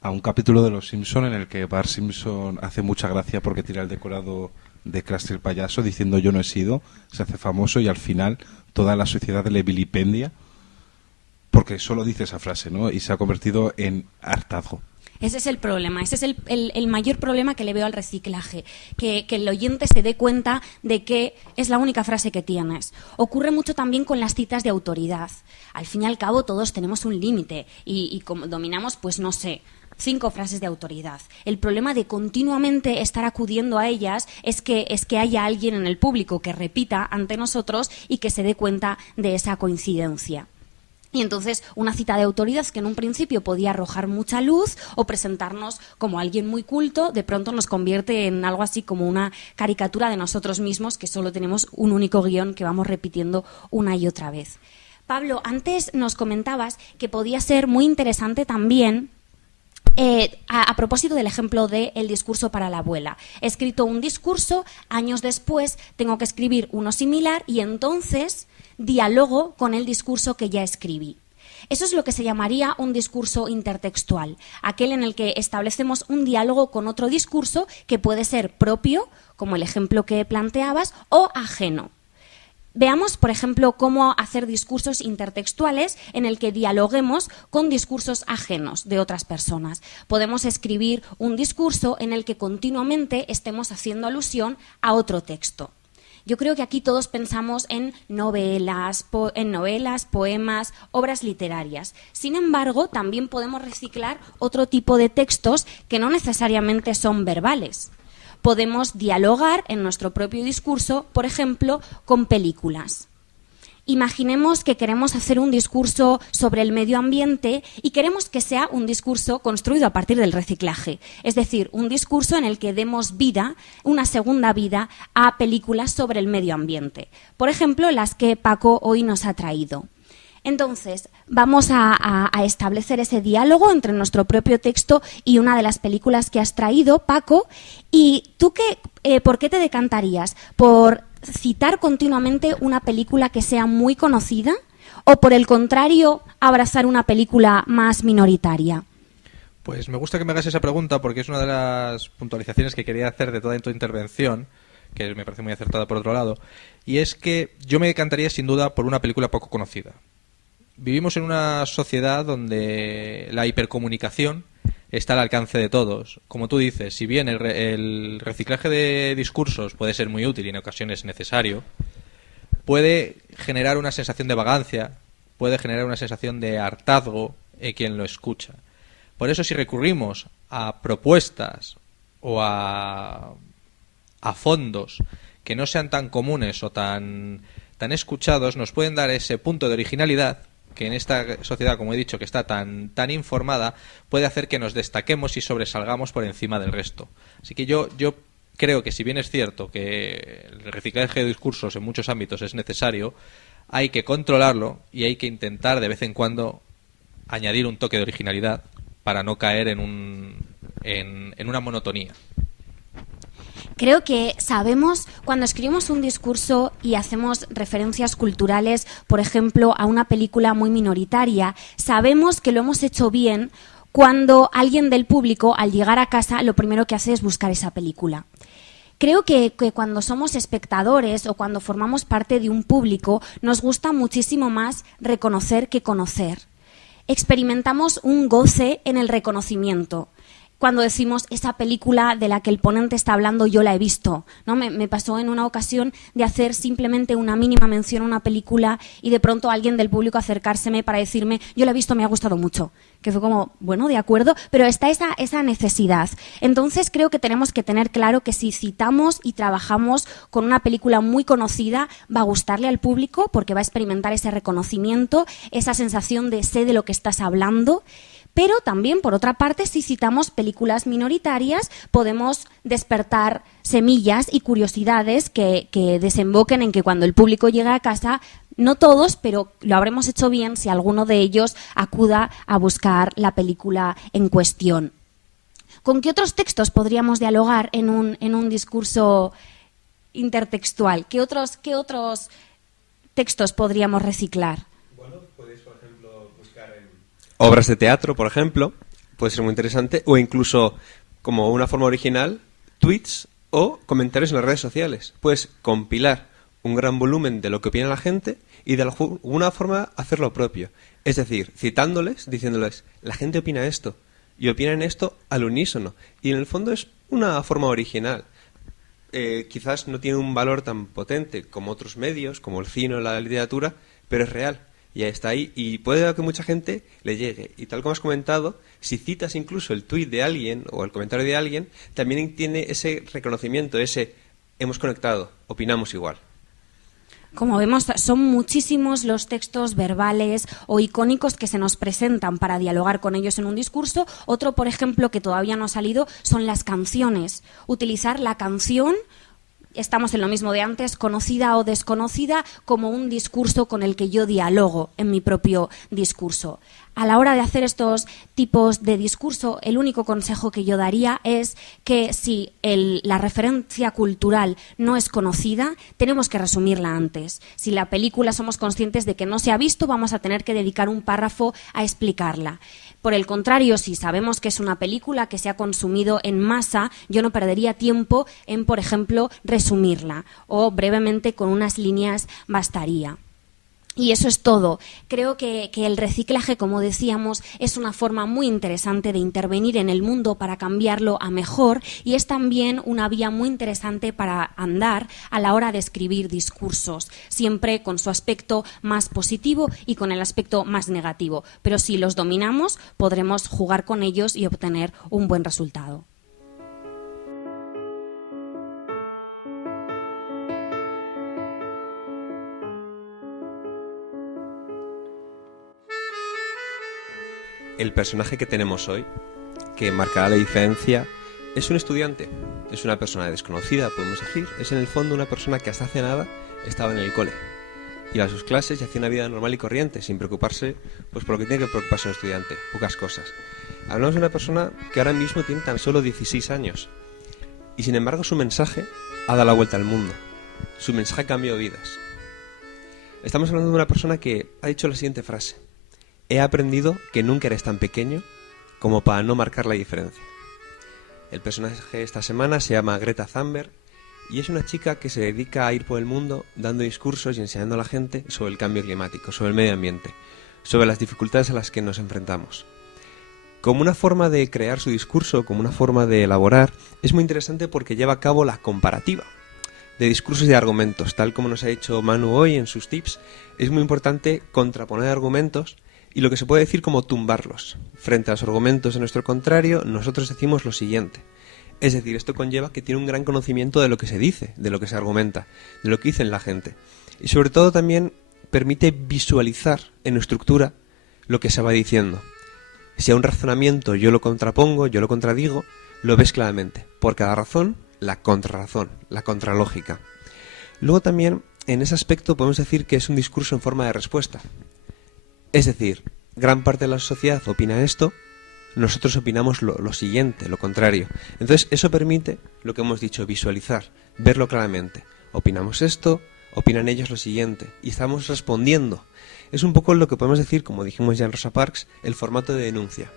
a un capítulo de Los Simpson en el que Bart Simpson hace mucha gracia porque tira el decorado de Krusty el payaso diciendo yo no he sido, se hace famoso y al final toda la sociedad le vilipendia porque solo dice esa frase, ¿no? Y se ha convertido en hartazgo. Ese es el problema, ese es el mayor problema que le veo al reciclaje, que el oyente se dé cuenta de que es la única frase que tienes. Ocurre mucho también con las citas de autoridad. Al fin y al cabo todos tenemos un límite y como dominamos, pues no sé, 5 frases de autoridad. El problema de continuamente estar acudiendo a ellas es que haya alguien en el público que repita ante nosotros y que se dé cuenta de esa coincidencia. Y entonces una cita de autoridad que en un principio podía arrojar mucha luz o presentarnos como alguien muy culto, de pronto nos convierte en algo así como una caricatura de nosotros mismos que solo tenemos un único guión que vamos repitiendo una y otra vez. Pablo, antes nos comentabas que podía ser muy interesante también a propósito del ejemplo del discurso para la abuela. He escrito un discurso, años después tengo que escribir uno similar y entonces dialogo con el discurso que ya escribí. Eso es lo que se llamaría un discurso intertextual, aquel en el que establecemos un diálogo con otro discurso que puede ser propio, como el ejemplo que planteabas, o ajeno. Veamos, por ejemplo, cómo hacer discursos intertextuales en el que dialoguemos con discursos ajenos de otras personas. Podemos escribir un discurso en el que continuamente estemos haciendo alusión a otro texto. Yo creo que aquí todos pensamos en novelas, poemas, obras literarias. Sin embargo, también podemos reciclar otro tipo de textos que no necesariamente son verbales. Podemos dialogar en nuestro propio discurso, por ejemplo, con películas. Imaginemos que queremos hacer un discurso sobre el medio ambiente y queremos que sea un discurso construido a partir del reciclaje. Es decir, un discurso en el que demos vida, una segunda vida, a películas sobre el medio ambiente. Por ejemplo, las que Paco hoy nos ha traído. Entonces, vamos a establecer ese diálogo entre nuestro propio texto y una de las películas que has traído, Paco. ¿Y tú por qué te decantarías? ¿Por citar continuamente una película que sea muy conocida o, por el contrario, abrazar una película más minoritaria? Pues me gusta que me hagas esa pregunta porque es una de las puntualizaciones que quería hacer de toda tu intervención, que me parece muy acertada por otro lado, y es que yo me decantaría sin duda por una película poco conocida. Vivimos en una sociedad donde la hipercomunicación está al alcance de todos. Como tú dices, si bien el reciclaje de discursos puede ser muy útil y en ocasiones necesario, puede generar una sensación de vagancia, puede generar una sensación de hartazgo en quien lo escucha. Por eso, si recurrimos a propuestas o a fondos que no sean tan comunes o tan escuchados, nos pueden dar ese punto de originalidad que en esta sociedad, como he dicho, que está tan informada, puede hacer que nos destaquemos y sobresalgamos por encima del resto. Así que yo creo que, si bien es cierto que el reciclaje de discursos en muchos ámbitos es necesario, hay que controlarlo y hay que intentar de vez en cuando añadir un toque de originalidad para no caer en una monotonía. Creo que sabemos, cuando escribimos un discurso y hacemos referencias culturales, por ejemplo, a una película muy minoritaria, sabemos que lo hemos hecho bien cuando alguien del público, al llegar a casa, lo primero que hace es buscar esa película. Creo que cuando somos espectadores o cuando formamos parte de un público, nos gusta muchísimo más reconocer que conocer. Experimentamos un goce en el reconocimiento. Cuando decimos esa película de la que el ponente está hablando, yo la he visto, ¿no? Me pasó en una ocasión de hacer simplemente una mínima mención a una película y de pronto alguien del público acercárseme para decirme, yo la he visto, me ha gustado mucho. Que fue como, bueno, de acuerdo, pero está esa necesidad. Entonces creo que tenemos que tener claro que si citamos y trabajamos con una película muy conocida, va a gustarle al público porque va a experimentar ese reconocimiento, esa sensación de sé de lo que estás hablando. Pero también, por otra parte, si citamos películas minoritarias, podemos despertar semillas y curiosidades que desemboquen en que cuando el público llegue a casa, no todos, pero lo habremos hecho bien si alguno de ellos acuda a buscar la película en cuestión. ¿Con qué otros textos podríamos dialogar en un discurso intertextual? ¿Qué otros textos podríamos reciclar? Obras de teatro, por ejemplo, puede ser muy interesante, o incluso, como una forma original, tweets o comentarios en las redes sociales. Puedes compilar un gran volumen de lo que opina la gente y de alguna forma hacer lo propio. Es decir, citándoles, diciéndoles, la gente opina esto, y opinan esto al unísono. Y en el fondo es una forma original. Quizás no tiene un valor tan potente como otros medios, como el cine o la literatura, pero es real. Y está ahí, y puede que mucha gente le llegue. Y tal como has comentado, si citas incluso el tuit de alguien o el comentario de alguien, también tiene ese reconocimiento, ese hemos conectado, opinamos igual. Como vemos, son muchísimos los textos verbales o icónicos que se nos presentan para dialogar con ellos en un discurso. Otro, por ejemplo, que todavía no ha salido, son las canciones. Utilizar la canción, estamos en lo mismo de antes, conocida o desconocida, como un discurso con el que yo dialogo en mi propio discurso. A la hora de hacer estos tipos de discurso, el único consejo que yo daría es que si la referencia cultural no es conocida, tenemos que resumirla antes. Si la película somos conscientes de que no se ha visto, vamos a tener que dedicar un párrafo a explicarla. Por el contrario, si sabemos que es una película que se ha consumido en masa, yo no perdería tiempo en, por ejemplo, resumirla, o brevemente con unas líneas bastaría. Y eso es todo. Creo que el reciclaje, como decíamos, es una forma muy interesante de intervenir en el mundo para cambiarlo a mejor, y es también una vía muy interesante para andar a la hora de escribir discursos, siempre con su aspecto más positivo y con el aspecto más negativo. Pero si los dominamos, podremos jugar con ellos y obtener un buen resultado. El personaje que tenemos hoy, que marcará la diferencia, es un estudiante, es una persona desconocida, podemos decir. Es en el fondo una persona que hasta hace nada estaba en el cole. iba a sus clases y hacía una vida normal y corriente, sin preocuparse pues por lo que tiene que preocuparse un estudiante, pocas cosas. Hablamos de una persona que ahora mismo tiene tan solo 16 años y sin embargo su mensaje ha dado la vuelta al mundo. Su mensaje ha cambiado vidas. Estamos hablando de una persona que ha dicho la siguiente frase: he aprendido que nunca eres tan pequeño como para no marcar la diferencia. El personaje de esta semana se llama Greta Thunberg y es una chica que se dedica a ir por el mundo dando discursos y enseñando a la gente sobre el cambio climático, sobre el medio ambiente, sobre las dificultades a las que nos enfrentamos. Como una forma de crear su discurso, como una forma de elaborar, es muy interesante porque lleva a cabo la comparativa de discursos y de argumentos. Tal como nos ha dicho Manu hoy en sus tips, es muy importante contraponer argumentos y lo que se puede decir como tumbarlos. Frente a los argumentos de nuestro contrario, nosotros decimos lo siguiente. Es decir, esto conlleva que tiene un gran conocimiento de lo que se dice, de lo que se argumenta, de lo que dice la gente. Y sobre todo también permite visualizar en estructura lo que se va diciendo. Si a un razonamiento yo lo contrapongo, yo lo contradigo, lo ves claramente. Por cada razón, la contrarrazón, la contralógica. Luego también, en ese aspecto podemos decir que es un discurso en forma de respuesta. Es decir, gran parte de la sociedad opina esto, nosotros opinamos lo siguiente, lo contrario. Entonces eso permite, lo que hemos dicho, visualizar, verlo claramente. Opinamos esto, opinan ellos lo siguiente, y estamos respondiendo. Es un poco lo que podemos decir, como dijimos ya en Rosa Parks, el formato de denuncia.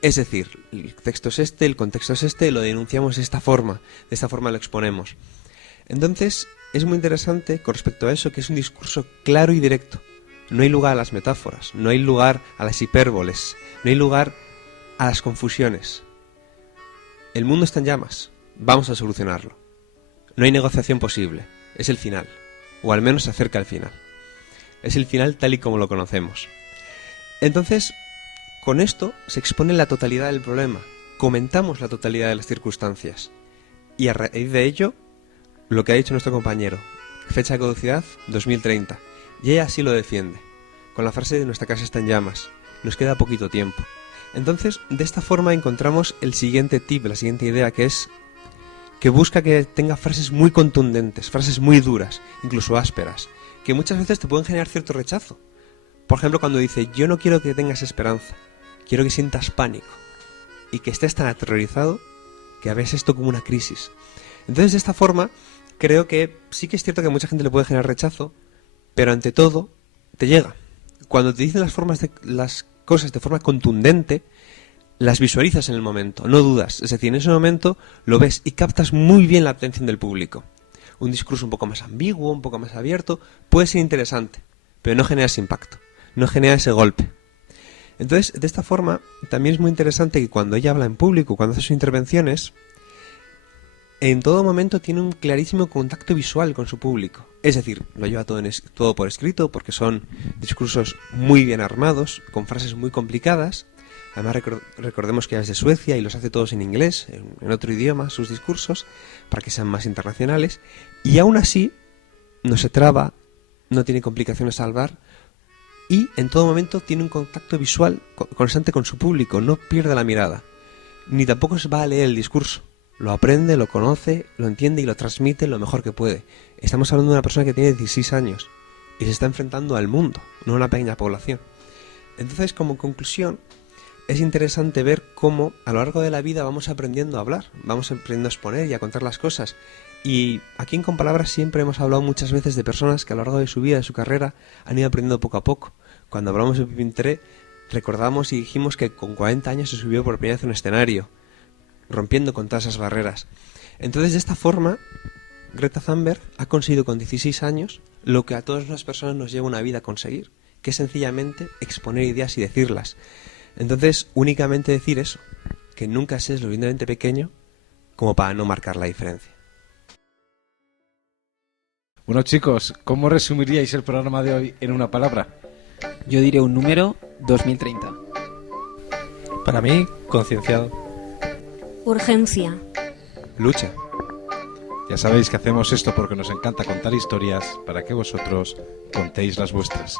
Es decir, el texto es este, el contexto es este, lo denunciamos de esta forma lo exponemos. Entonces es muy interesante con respecto a eso que es un discurso claro y directo. No hay lugar a las metáforas, no hay lugar a las hipérboles, no hay lugar a las confusiones. El mundo está en llamas, vamos a solucionarlo. No hay negociación posible, es el final, o al menos se acerca al final. Es el final tal y como lo conocemos. Entonces, con esto se expone la totalidad del problema, comentamos la totalidad de las circunstancias, y a raíz de ello, lo que ha dicho nuestro compañero, fecha de caducidad 2030, y ella así lo defiende, con la frase de nuestra casa está en llamas, nos queda poquito tiempo. Entonces, de esta forma encontramos el siguiente tip, la siguiente idea, que es que busca que tenga frases muy contundentes, frases muy duras, incluso ásperas, que muchas veces te pueden generar cierto rechazo. Por ejemplo, cuando dice, yo no quiero que tengas esperanza, quiero que sientas pánico, y que estés tan aterrorizado que veas esto como una crisis. Entonces, de esta forma, creo que sí que es cierto que a mucha gente le puede generar rechazo, pero ante todo, te llega. Cuando te dicen las cosas de forma contundente, las visualizas en el momento, no dudas. Es decir, en ese momento lo ves y captas muy bien la atención del público. Un discurso un poco más ambiguo, un poco más abierto, puede ser interesante, pero no genera ese impacto, no genera ese golpe. Entonces, de esta forma, también es muy interesante que cuando ella habla en público, cuando hace sus intervenciones, en todo momento tiene un clarísimo contacto visual con su público. Es decir, lo lleva todo por escrito porque son discursos muy bien armados, con frases muy complicadas. Además recordemos que ella es de Suecia y los hace todos en inglés, en otro idioma, sus discursos, para que sean más internacionales. Y aún así, no se traba, no tiene complicaciones al hablar y en todo momento tiene un contacto visual constante con su público, no pierde la mirada. Ni tampoco se va a leer el discurso. Lo aprende, lo conoce, lo entiende y lo transmite lo mejor que puede. Estamos hablando de una persona que tiene 16 años y se está enfrentando al mundo, no a una pequeña población. Entonces, como conclusión, es interesante ver cómo a lo largo de la vida vamos aprendiendo a hablar, vamos aprendiendo a exponer y a contar las cosas. Y aquí en Con Palabras siempre hemos hablado muchas veces de personas que a lo largo de su vida, de su carrera, han ido aprendiendo poco a poco. Cuando hablamos de Pinterest, recordamos y dijimos que con 40 años se subió por primera vez a un escenario, rompiendo con todas esas barreras. Entonces, de esta forma, Greta Thunberg ha conseguido con 16 años lo que a todas las personas nos lleva una vida a conseguir, que es sencillamente exponer ideas y decirlas. Entonces, únicamente decir eso, que nunca seas lo suficientemente pequeño como para no marcar la diferencia. Bueno, chicos, ¿cómo resumiríais el programa de hoy en una palabra? Yo diré un número: 2030. Para mí, concienciado. Urgencia. Lucha. Ya sabéis que hacemos esto porque nos encanta contar historias para que vosotros contéis las vuestras.